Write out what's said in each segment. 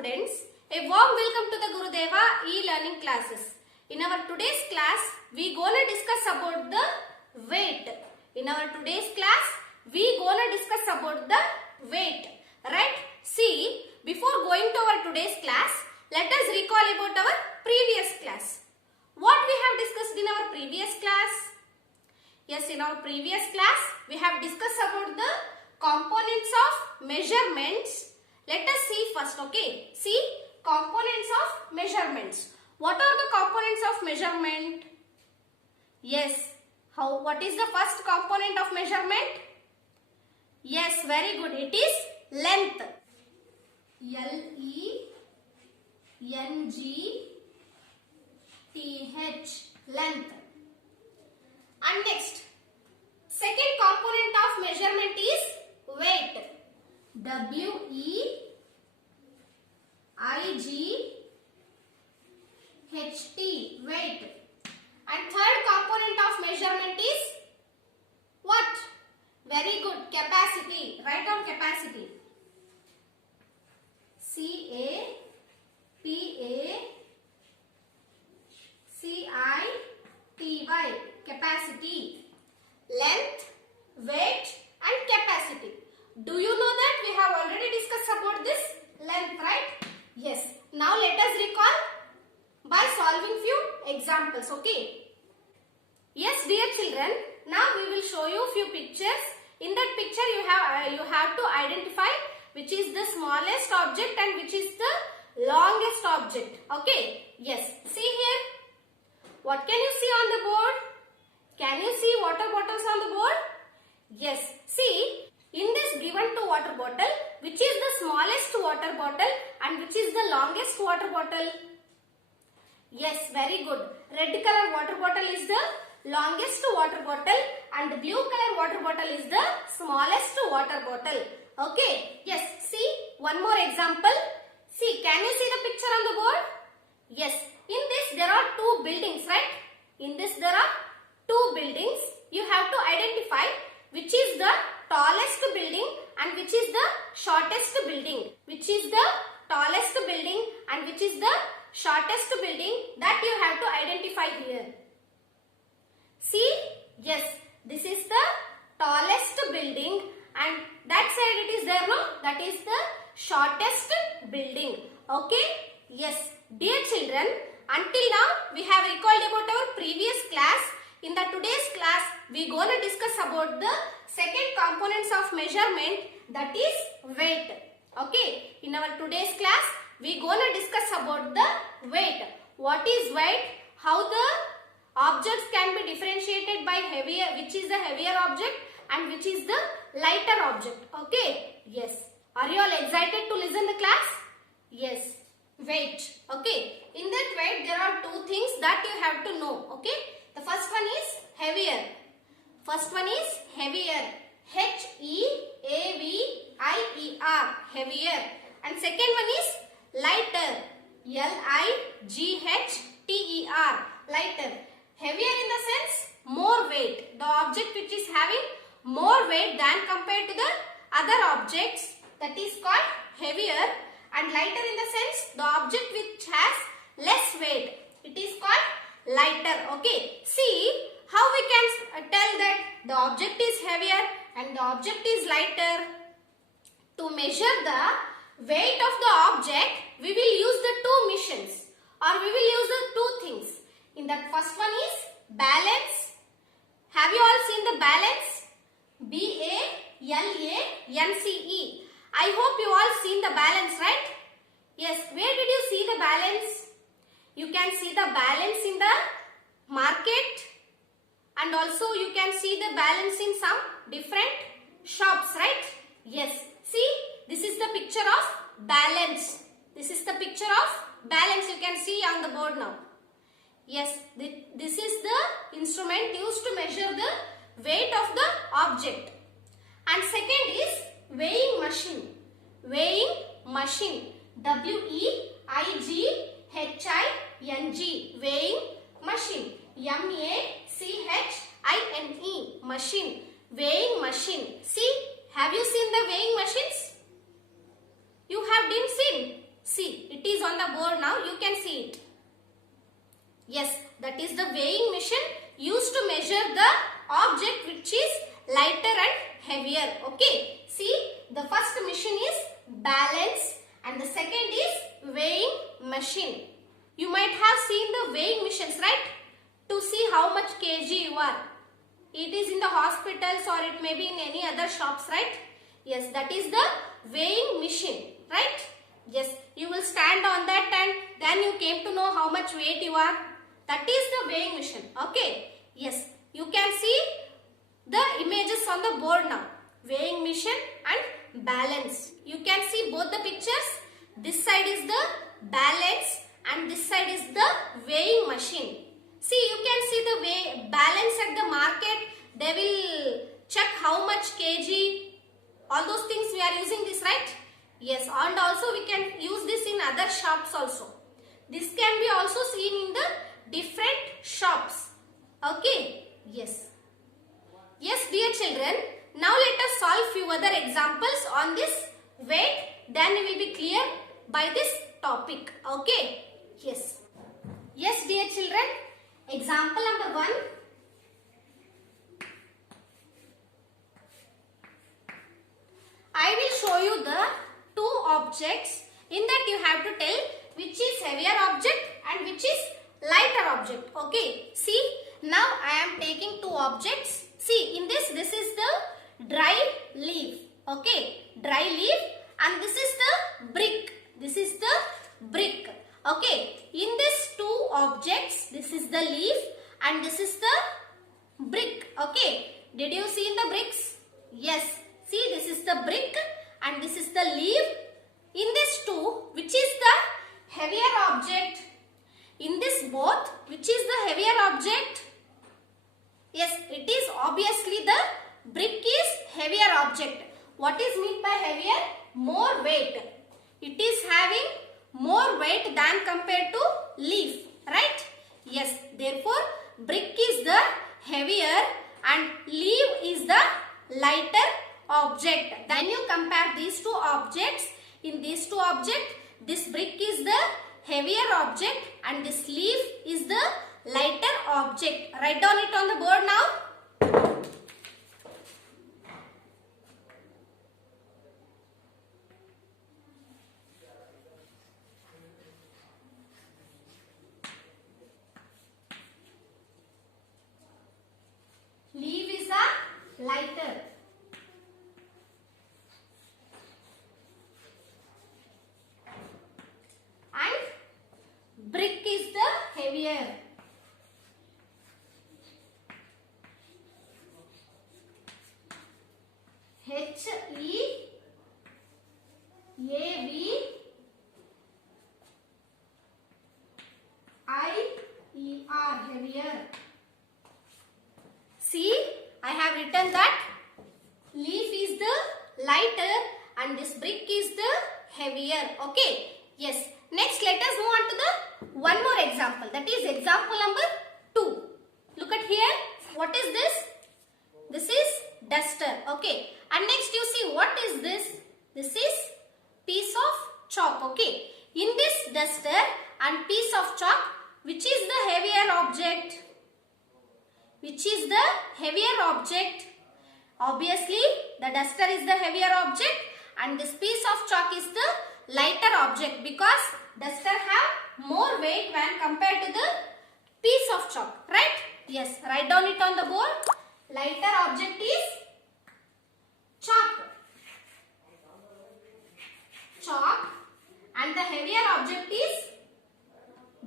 students, a warm welcome to the Gurudeva e-learning classes. In our today's class, we gonna discuss about the weight. In our today's class, we gonna discuss about the weight. Right? See, before going to our today's class, let us recall about our previous class. What we have discussed in our previous class? Yes, in our previous class, we have discussed about the components of measurements. Let us see first, okay? See, components of measurements. What are the components of measurement? Yes, what is the first component of measurement? Yes, very good. It is length. L-E-N-G-T-H, length. And next, second component of measurement is weight. W-E-I-G-H-T, weight. And third component of measurement is what? Very good, capacity. Write down capacity. C-A-P-A-C-I-T-Y, capacity. Length, weight and capacity. Do you know that we have already discussed about this length, right? Yes. Now let us recall by solving few examples, okay? Yes, dear children, now we will show you few pictures. In that picture you have to identify which is the smallest object and which is the longest object, okay? Yes. See here. What can you see on the board? Can you see water bottles on the board? Yes. See, in this given to water bottle, which is the smallest water bottle and which is the longest water bottle? Yes, very good. Red color water bottle is the longest water bottle and the blue color water bottle is the smallest water bottle. Okay. Yes. See, one more example. See, can you see the picture on the board? Yes. In this there are two buildings, right? In this there are two buildings. You have to identify which is the tallest building and which is the shortest building. Which is the tallest building and which is the shortest building, that you have to identify here. See, yes, this is the tallest building and that side it is there, no? That is the shortest building. Okay? Yes, dear children, until now we have recalled about our previous class. In the today's class, we gonna discuss about the second components of measurement, that is weight. Okay? In our today's class, we gonna discuss about the weight. What is weight? How the objects can be differentiated by heavier, which is the heavier object and which is the lighter object. Okay? Yes. Are you all excited to listen the class? Yes. Weight. Okay. In that weight, there are two things that you have to know. Okay? The first one is heavier. First one is heavier. H-E-A-V-I-E-R. Heavier. And second one is lighter. L-I-G-H-T-E-R. Lighter. Heavier in the sense more weight. The object which is having more weight than compared to the other objects, that is called heavier. And lighter in the sense the object which has less weight, it is called lighter. Okay. See how we can tell that the object is heavier and the object is lighter. To measure the weight of the object, we will use the two machines or we will use the two things. In that first one is balance. Have you all seen the balance? B-A-L-A-N-C-E. I hope you all seen the balance, right? Yes. Where did you see the balance? You can see the balance in the market and also you can see the balance in some different shops, right? Yes. See, this is the picture of balance. This is the picture of balance. You can see on the board now. Yes, this is the instrument used to measure the weight of the object. And second is weighing machine. Weighing machine. W-E-I-G-H-I-N-G. Weighing machine. M-A-C-H-I-N-E. Machine. Weighing machine. See, have you seen the weighing machines? You have been seen. See, it is on the board now. You can see it. Yes, that is the weighing machine used to measure the object which is lighter and heavier. Okay. See, the first machine is balance and the second is weighing machine. You might have seen the weighing machines, right? To see how much kg you are. It is in the hospitals or it may be in any other shops, right? Yes, that is the weighing machine, right? Yes, you will stand on that and then you came to know how much weight you are. That is the weighing machine. Okay. Yes, you can see the images on the board now. Weighing machine and balance. You can see both the pictures. This side is the balance and this side is the weighing machine. See, you can see the balance at the market. They will check how much kg. All those things we are using this, right? Yes, and also we can use this in other shops also. This can be also seen in the different shops. Okay. Yes. Yes, dear children. Now let us solve few other examples on this weight. Then we will be clear by this topic. Okay. Yes. Yes, dear children. Example number 1. I will show you the two objects. In that you have to tell which is heavier object and which is lighter object. Okay. See, now I am taking two objects. See, in this is the dry leaf. Okay. Dry leaf and this is the brick. This is the brick. Okay. In these two objects, this is the leaf and this is the brick. Okay. Did you see the bricks? Yes. See, this is the brick and this is the leaf. In this two, which is the heavier object? In this both, which is the heavier object? Yes, it is obviously the brick is heavier object. What is meant by heavier? More weight. It is having more weight than compared to leaf, right? Yes, therefore brick is the heavier and leaf is the lighter object. Then you compare these two objects. In these two objects, this brick is the heavier object and this leaf is the lighter object. Write down it on the board now. Leaf is a lighter. And brick is the heavier. Heavier. Heavier. See, I have written that leaf is the lighter and this brick is the heavier. Okay. Yes. Next, let us move on to the one more example. That is example number 2. Look at here. What is this? This is duster. Okay. And next you see what is this? This is piece of chalk. Okay. In this duster and piece of chalk, which is the heavier object? Which is the heavier object? Obviously, the duster is the heavier object and this piece of chalk is the lighter object because duster have more weight when compared to the piece of chalk, right? Yes, write down it on the board. Lighter object is chalk. Chalk and the heavier object is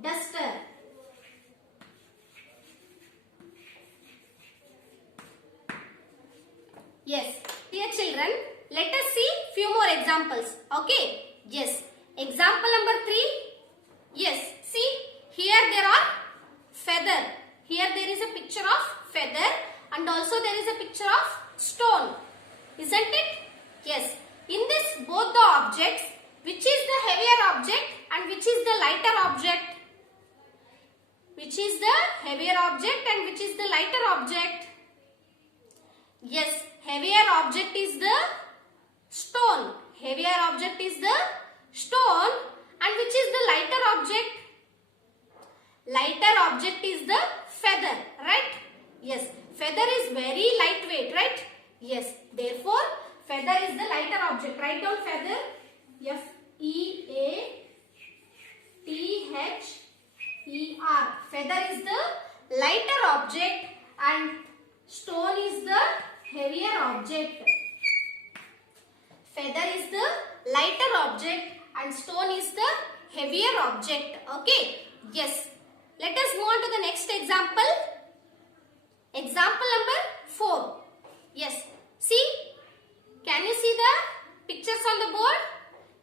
duster. Yes, dear children, let us see few more examples. Okay, yes. Example number 3. Yes, see here there are feather. Here there is a picture of feather and also there is a picture of stone. Isn't it? Yes. In this both the objects, which is the heavier object and which is the lighter object? Which is the heavier object and which is the lighter object? Yes, heavier object is the stone. Heavier object is the stone And which is the lighter object? Lighter object is the feather, right? Yes, feather is very lightweight, right? Yes, therefore feather is the lighter object. Write down feather. F-E-A-T-H-E-R. Feather is the lighter object and stone is the heavier object. Feather is the lighter object and stone is the heavier object. Okay. Yes. Let us move on to the next example. Example number 4. Yes. See. Can you see the pictures on the board?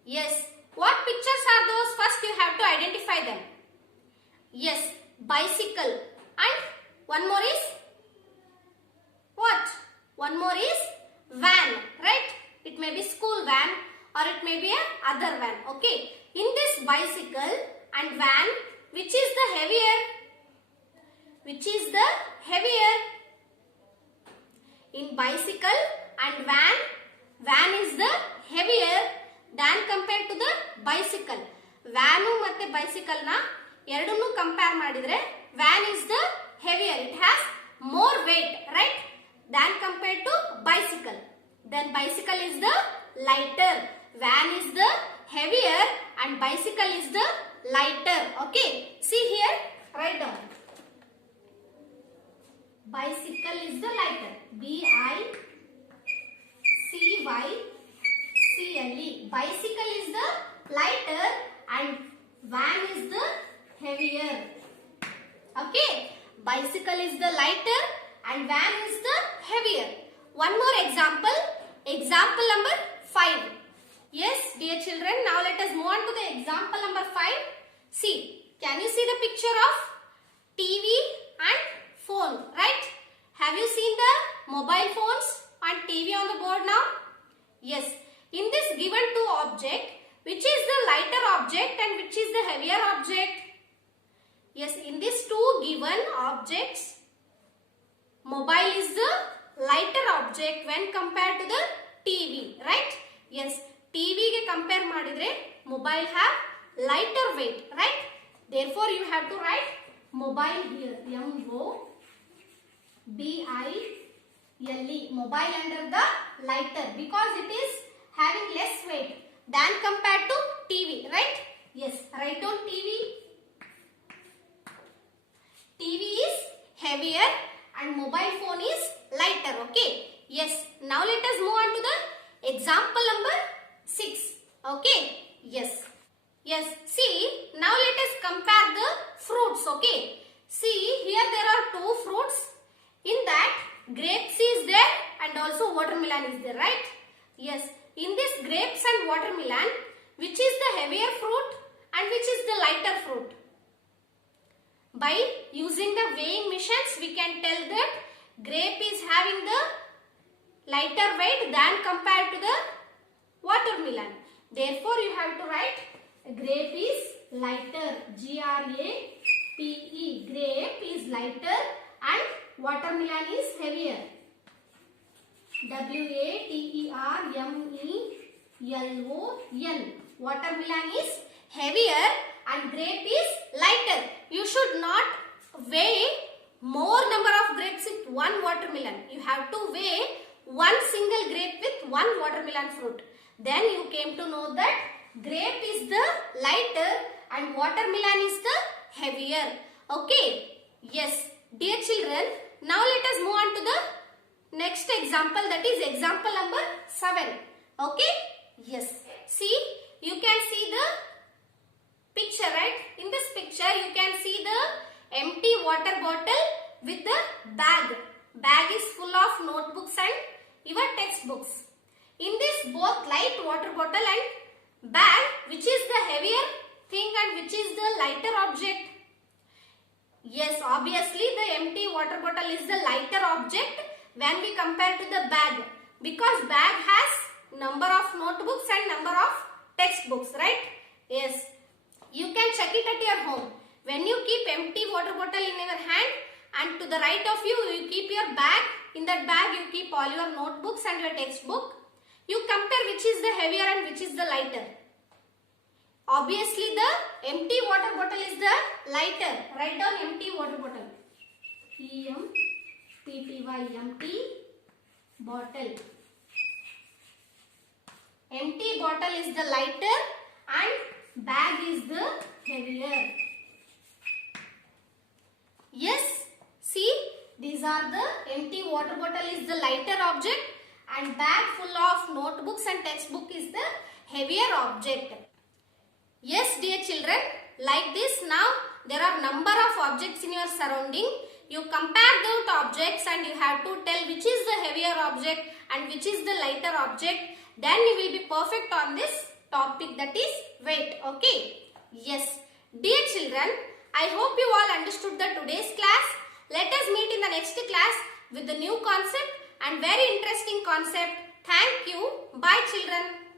Yes. What pictures are those? First you have to identify them. Yes. Bicycle. And one more is what? One more is van. Right? It may be school van or it may be a other van. Okay. In this bicycle and van, which is the heavier? Which is the heavier? In bicycle and van, van is the heavier than compared to the bicycle. Van ಮತ್ತೆ bicycle na ಎರಡನ್ನು compare ಮಾಡಿದ್ರೆ van is the heavier. It has more weight, right? Than compared to bicycle. Then bicycle is the lighter. Van is the heavier and bicycle is the lighter. Okay. See here. Write down. Bicycle is the lighter. B-I-C-Y-C-L-E. Bicycle is the lighter and van is the heavier. Okay. Bicycle is the lighter and van is the heavier. One more example. Example number 5. Yes, dear children, now let us move on to the example number 5. See, can you see the picture of TV and phone, right? Have you seen the mobile phones and TV on the board now? Yes, in this given two object, which is the lighter object and which is the heavier object? Yes, in these two given objects, mobile is the lighter object when compared to the TV, right? Yes, TV ge compare madidre mobile have lighter weight, right? Therefore you have to write mobile here. M-O-B-I-L-E. Mobile under the lighter because it is having less weight than compared to TV, right? Yes, write down TV. TV is heavier and mobile phone is lighter. Okay. Yes. Now let us move on to the example number 6. Okay. Yes. Yes. See. Now let us compare the fruits. Okay. See. Here there are two fruits. In that grapes is there and also watermelon is there. Right. Yes. In this grapes and watermelon, which is the heavier fruit and which is the lighter fruit? By using the weighing machines, we can tell that grape is having the lighter weight than compared to the watermelon. Therefore, you have to write grape is lighter. G-R-A-P-E. Grape is lighter and watermelon is heavier. W-A-T-E-R-M-E-L-O-N. Watermelon is heavier and grape is lighter. You should not weigh more number of grapes with one watermelon. You have to weigh one single grape with one watermelon fruit. Then you came to know that grape is the lighter and watermelon is the heavier. Okay. Yes. Dear children, now let us move on to the next example, that is example number 7. Okay. Yes. See, you can see the picture, right? In this picture, you can see the empty water bottle with the bag. Bag is full of notebooks and your textbooks. In this both light water bottle and bag, which is the heavier thing and which is the lighter object? Yes, obviously the empty water bottle is the lighter object when we compare to the bag, because bag has number of notebooks and number of textbooks, right? Yes. You can check it at your home. When you keep empty water bottle in your hand and to the right of you, you keep your bag. In that bag, you keep all your notebooks and your textbook. You compare which is the heavier and which is the lighter. Obviously the empty water bottle is the lighter. Write down empty water bottle. E-M-P-T-Y, empty bottle. Empty bottle is the lighter and bag is the heavier. Yes, see, these are the empty water bottle is the lighter object and bag full of notebooks and textbook is the heavier object. Yes, dear children, like this now there are number of objects in your surrounding. You compare those objects and you have to tell which is the heavier object and which is the lighter object. Then you will be perfect on this topic, that is weight. Okay. Yes. Dear children, I hope you all understood the today's class. Let us meet in the next class with the new concept and very interesting concept. Thank you. Bye children.